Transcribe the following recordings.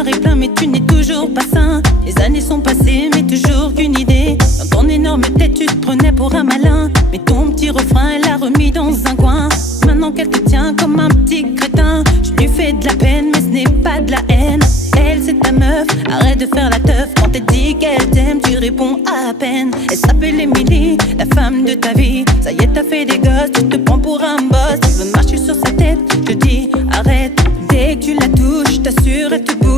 noir et blanc, mais tu n'es toujours pas sain. Les années sont passées, mais toujours qu'une idée. Dans ton énorme tête, tu te prenais pour un malin. Mais ton petit refrain, elle l'a remis dans un coin. Maintenant qu'elle te tient comme un petit crétin, je lui fais de la peine, mais ce n'est pas de la haine. Elle, c'est ta meuf, arrête de faire la teuf. Quand elle dit qu'elle t'aime, tu réponds à peine. Elle s'appelle Emily, la femme de ta vie. Ça y est, t'as fait des gosses, tu te prends pour un boss. Tu veux marcher sur sa tête, je dis arrête. Dès que tu la touches, je t'assure, elle te bouffe.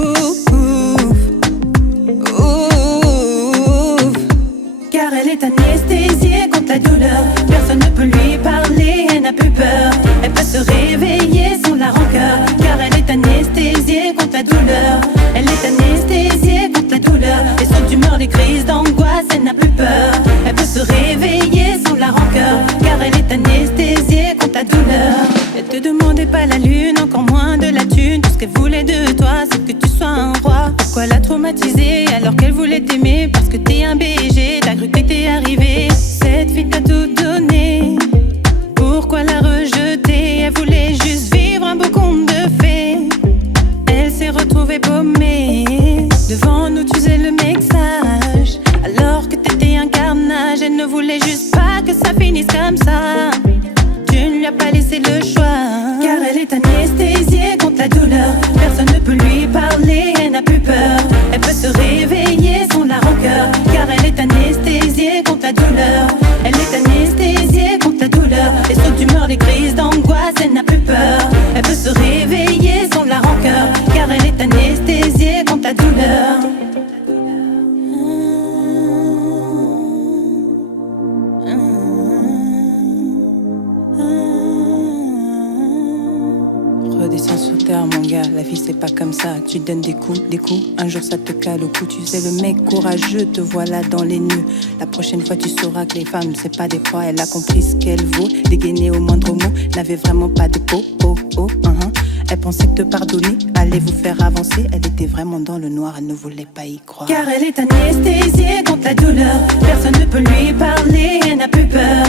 Car elle est anesthésiée contre la douleur. Personne ne peut lui parler, elle n'a plus peur. Elle peut se réveiller sans la rancœur. Car elle est anesthésiée contre la douleur. Elle est anesthésiée contre la douleur. Les sauts d'humeur, les crises d'angoisse, elle n'a plus peur. Elle peut se réveiller sans la rancœur. Car elle est anesthésiée contre la douleur. Elle te demandait pas la lune, encore moins de la thune. Tout ce qu'elle voulait de toi, c'est que tu sois un roi. Pourquoi la traumatiser alors qu'elle voulait t'aimer? Parce que t'es un BG, t'as cru que t'étais arrivé. Cette fille t'a tout donné, pourquoi la rejeter? Elle voulait juste vivre un beau conte de fées. Elle s'est retrouvée paumée. Devant nous tu faisais le mec sage, alors que t'étais un carnage. Elle ne voulait juste pas que ça finisse comme ça. Tu ne lui as pas laissé le choix. Car elle est anesthésiée contre la douleur. Personne ne peut lui parler, elle n'a plus peur. Elle peut se réveiller sans la rancœur. Car elle est anesthésiée contre la douleur. Elle est anesthésiée contre la douleur. Les sauts d'humeur, les crises d'angoisse, elle n'a plus peur. Elle peut se réveiller sans la rancœur. Car elle est anesthésiée contre la douleur. Redescends sous terre mon gars, la vie c'est pas comme ça. Tu donnes des coups, un jour ça te cale au cou. Tu sais le mec courageux, te voilà dans les nues. La prochaine fois tu sauras que les femmes c'est pas des proies. Elle a compris ce qu'elle vaut, dégainée au moindre mot. N'avait vraiment pas de peau, Elle pensait que te pardonner allait vous faire avancer. Elle était vraiment dans le noir, elle ne voulait pas y croire. Car elle est anesthésiée contre la douleur. Personne ne peut lui parler, elle n'a plus peur.